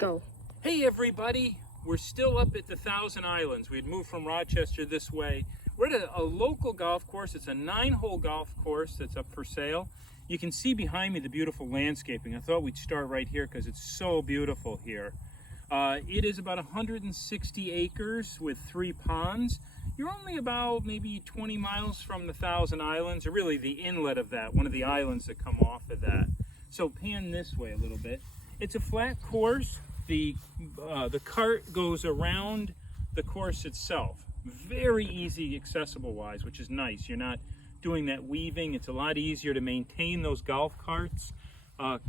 Go. Hey everybody, we're still up at the Thousand Islands. We had moved from Rochester this way. We're at a local golf course. It's a 9-hole golf course that's up for sale. You can see behind me the beautiful landscaping. I thought we'd start right here because it's so beautiful here. It is about 160 acres with 3 ponds. You're only about maybe 20 miles from the Thousand Islands, or really the inlet of that, one of the islands that come off of that. So pan this way a little bit. It's a flat course. The cart goes around the course itself. Very easy accessible wise, which is nice. You're not doing that weaving. It's a lot easier to maintain those golf carts,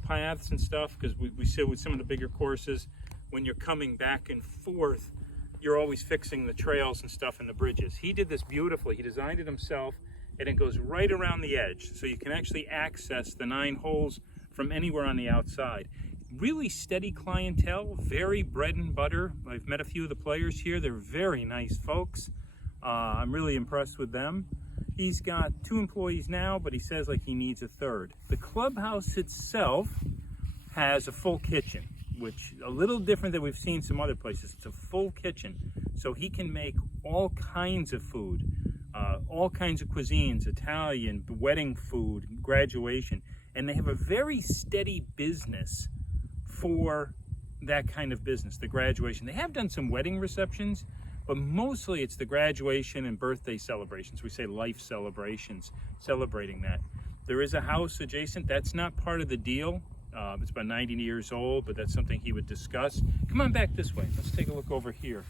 paths and stuff, because we see with some of the bigger courses, when you're coming back and forth, you're always fixing the trails and stuff and the bridges. He did this beautifully. He designed it himself, and it goes right around the edge, so you can actually access the 9 holes from anywhere on the outside. Really steady clientele, very bread and butter. I've met a few of the players here. They're very nice folks. I'm really impressed with them. He's got 2 employees now, but he says like he needs a 3rd. The clubhouse itself has a full kitchen, which a little different than we've seen some other places. It's a full kitchen, so he can make all kinds of food, all kinds of cuisines, Italian, wedding food, graduation, and they have a very steady business for that kind of business, the graduation. They have done some wedding receptions, but mostly it's the graduation and birthday celebrations. We say life celebrations, celebrating that. There is a house adjacent. That's not part of the deal. It's about 90 years old, but that's something he would discuss. Come on back this way. Let's take a look over here.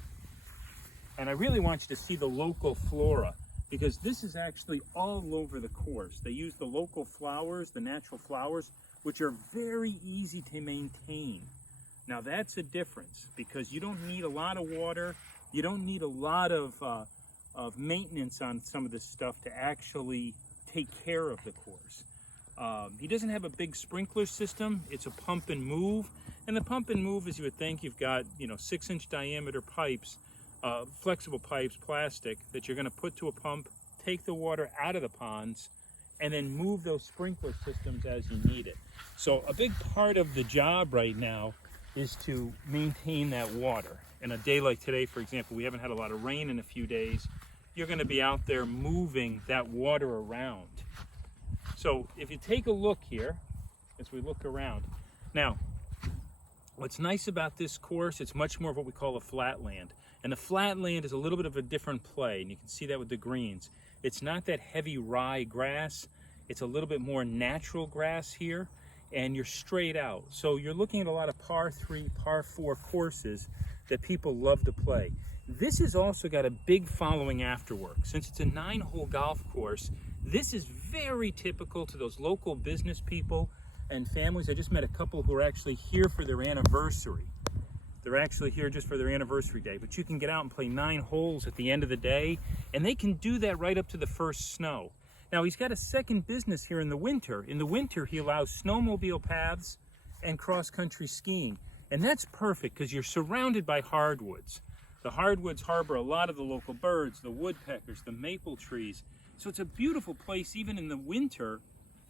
And I really want you to see the local flora, because this is actually all over the course. They use the local flowers, the natural flowers, which are very easy to maintain. Now that's a difference, because you don't need a lot of water, you don't need a lot of maintenance on some of this stuff to actually take care of the course. He doesn't have a big sprinkler system. It's a pump and move, and the pump and move, as you would think, you've got 6-inch diameter pipes, flexible pipes, plastic, that you're going to put to a pump, take the water out of the ponds, and then move those sprinkler systems as you need it. So a big part of the job right now is to maintain that water. And a day like today, for example, we haven't had a lot of rain in a few days. You're going to be out there moving that water around. So if you take a look here, as we look around. Now, what's nice about this course, it's much more of what we call a flatland. And the flatland is a little bit of a different play, and you can see that with the greens. It's not that heavy rye grass. It's a little bit more natural grass here, and you're straight out. So you're looking at a lot of par 3, par 4 courses that people love to play. This has also got a big following after work. Since it's a 9-hole golf course, this is very typical to those local business people and families. I just met a couple who are actually here for their anniversary. They're actually here just for their anniversary day, but you can get out and play 9 holes at the end of the day, and they can do that right up to the first snow. Now, he's got a second business here in the winter. In the winter, he allows snowmobile paths and cross-country skiing, and that's perfect because you're surrounded by hardwoods. The hardwoods harbor a lot of the local birds, the woodpeckers, the maple trees, so it's a beautiful place even in the winter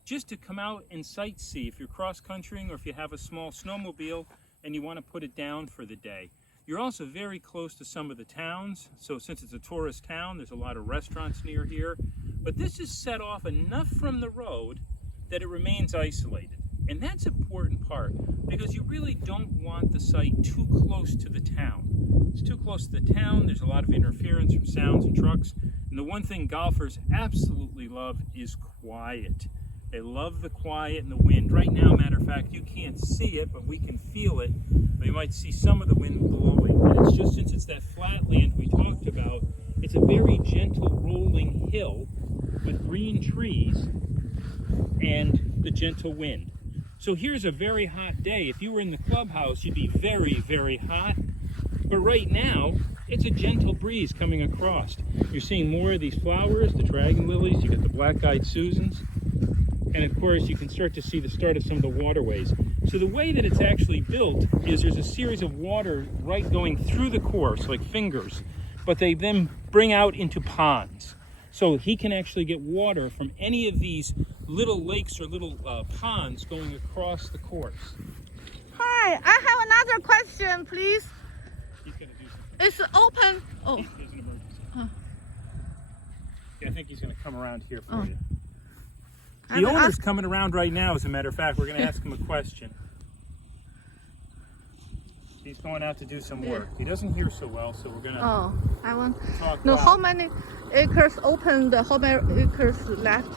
just to come out and sightsee if you're cross-countrying or if you have a small snowmobile and you want to put it down for the day. You're also very close to some of the towns, so since it's a tourist town, there's a lot of restaurants near here. But this is set off enough from the road that it remains isolated. And that's an important part, because you really don't want the site too close to the town. It's too close to the town, there's a lot of interference from sounds and trucks. And the one thing golfers absolutely love is quiet. They love the quiet and the wind. Right now, matter of fact, you can't see it, but we can feel it. You might see some of the wind blowing. And it's just, since it's that flat land we talked about, it's a very gentle rolling hill with green trees and the gentle wind. So here's a very hot day. If you were in the clubhouse, you'd be very, very hot. But right now, it's a gentle breeze coming across. You're seeing more of these flowers, the dragon lilies, you got the black-eyed Susans. And of course, you can start to see the start of some of the waterways. So the way that it's actually built is there's a series of water right going through the course, like fingers, but they then bring out into ponds. So he can actually get water from any of these little lakes or little ponds going across the course. Hi! Hi, I have another question, please. He's gonna do something. It's open. Oh, There's an emergency. Huh. Yeah, I think he's gonna come around here for Oh. you. I The will owner's ask- coming around right now, as a matter of fact. We're gonna ask him a question. He's going out to do some work. He doesn't hear so well, so we're gonna Oh, I want. talk No, loud. how many acres opened? How many acres left?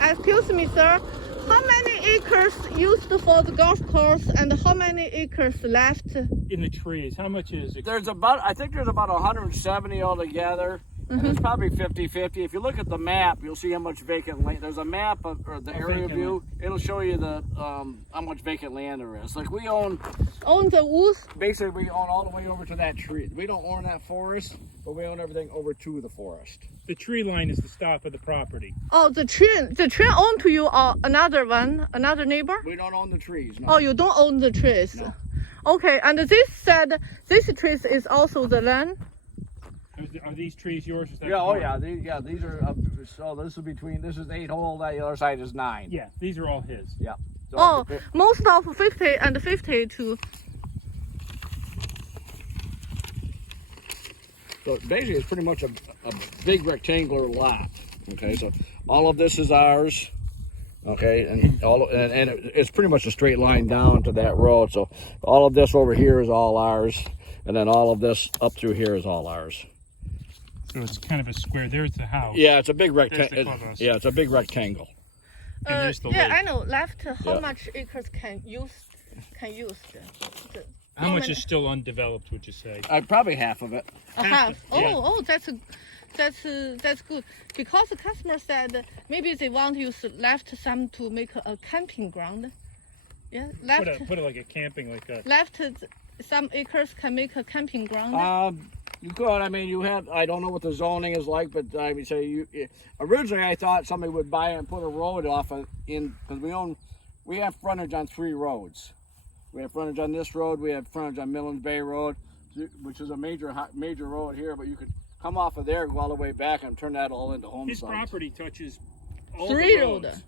Excuse me, sir. How many acres used for the golf course, and how many acres left? In the trees. How much is it? I think there's about 170 altogether. And it's probably 50-50. If you look at the map, you'll see how much vacant land. There's a map of or the area vacant view. It'll show you the how much vacant land there is. Like we own, On the woods. basically we own all the way over to that tree. We don't own that forest, but we own everything over to the forest. The tree line is the stop of the property. Oh, the tree owned to you or another one, another neighbor? We don't own the trees. No. Oh, you don't own the trees. No. Okay, and this said this trees is also the land. Are these trees yours? Is that Yeah, oh yours? yeah, these are. So this is between. This is 8 hole. That other side is 9. Yeah, these are all his. Yeah. So Oh, most of 50 and 52. So basically, it's pretty much a big rectangular lot. Okay, so all of this is ours. Okay, and it's pretty much a straight line down to that road. So all of this over here is all ours, and then all of this up through here is all ours. So it's kind of a square. There's the house. Yeah, it's a big There's the rectangle. clubhouse. Yeah, it's a big rectangle. And there's the Yeah, lake. I know. Left, how Yeah. much acres can use? How much many- is still undeveloped, would you say? Probably half of it. A half, half. Oh, yeah. oh, that's good. Because the customer said maybe they want to use left some to make a camping ground. Yeah, Put it like a camping, like a. left some acres can make a camping ground. You could. I mean, you have. I don't know what the zoning is like, but I would say you. Originally, I thought somebody would buy it and put a road off in because we have frontage on 3 roads. We have frontage on this road. We have frontage on Millens Bay Road, which is a major road here. But you could come off of there, go all the way back, and turn that all into home His sites. property touches all Three the road, roads.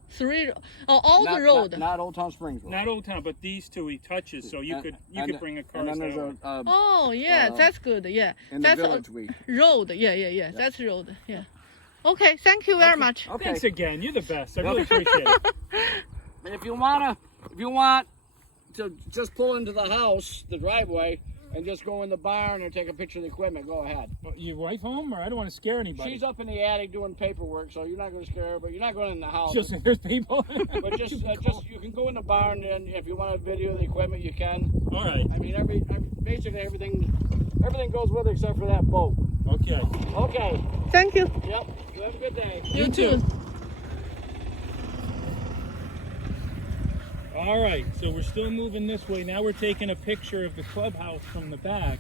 all the road. Not Old Town Springs Road. Not Old Town, but these two he touches, so you could bring a car And then that there's way. Oh yeah, that's good. Yeah, in the that's village week. road. Yeah. That's road. Yeah. Okay, thank you very much. Okay. Thanks again. You're the best. I really appreciate it. And if you want to just pull into the house, the driveway, and just go in the barn and take a picture of the equipment, go ahead. Well, your wife home, or I don't want to scare anybody. She's up in the attic doing paperwork, so you're not going to scare her, but you're not going in the house. Just there's people. But just you can go in the barn, and if you want to video the equipment, you can. All right. I mean, basically everything goes with it except for that boat. Okay. Okay. Thank you. Yep. You have a good day. You too. All right. So we're still moving this way. Now we're taking a picture of the clubhouse from the back.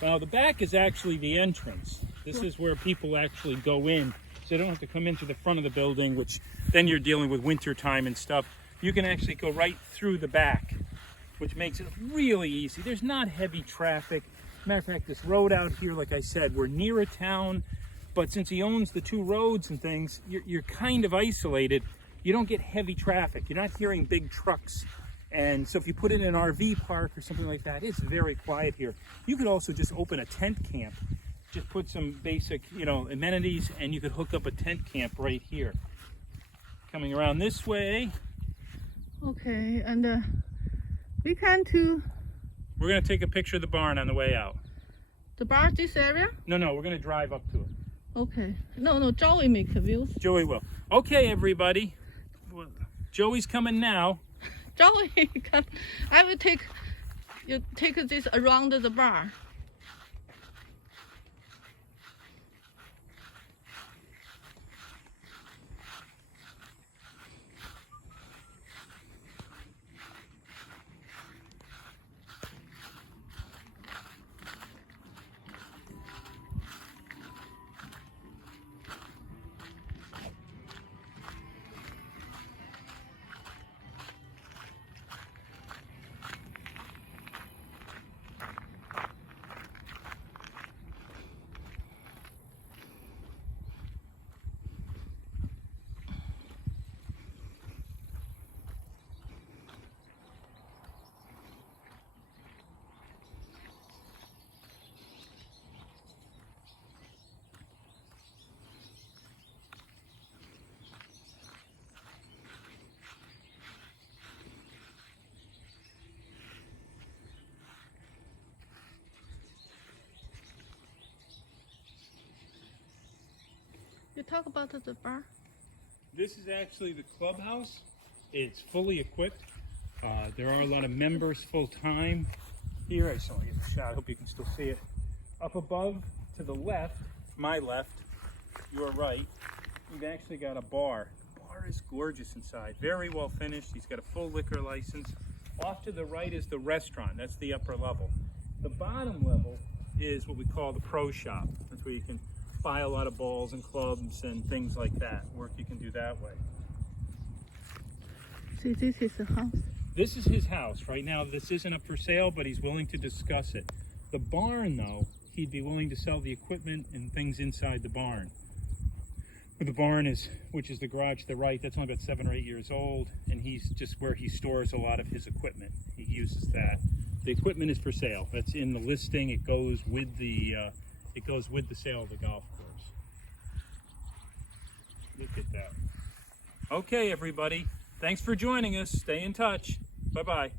Now the back is actually the entrance. This is where people actually go in, so they don't have to come into the front of the building, which then you're dealing with winter time and stuff. You can actually go right through the back, which makes it really easy. There's not heavy traffic. Matter of fact, this road out here, like I said, we're near a town, but since he owns the 2 roads and things, you're kind of isolated. You don't get heavy traffic. You're not hearing big trucks. And so if you put it in an RV park or something like that, it's very quiet here. You could also just open a tent camp. Just put some basic, amenities, and you could hook up a tent camp right here. Coming around this way, Okay, and we can to we're going to take a picture of the barn on the way out. the bar this area. No, we're going to drive up to it. Okay. No, Joey make views. Joey will. Okay, everybody. Well, Joey's coming now. Joey, I will take this around the bar. You talk about the bar. This is actually the clubhouse. It's fully equipped. There are a lot of members full time here. I just want to get a shot. I hope you can still see it. Up above to the left, my left, your right, you've actually got a bar. The bar is gorgeous inside. Very well finished. He's got a full liquor license. Off to the right is the restaurant. That's the upper level. The bottom level is what we call the pro shop. That's where you can buy a lot of balls and clubs and things like that. Work you can do that way. See, this is the house. This is his house. Right now, this isn't up for sale, but he's willing to discuss it. The barn, though, he'd be willing to sell the equipment and things inside the barn. But the barn is, which is the garage to the right, that's only about 7 or 8 years old, and he's just where he stores a lot of his equipment. He uses that. The equipment is for sale. That's in the listing. It goes with the sale of the golf course. Look at that. Okay, everybody. Thanks for joining us. Stay in touch. Bye-bye.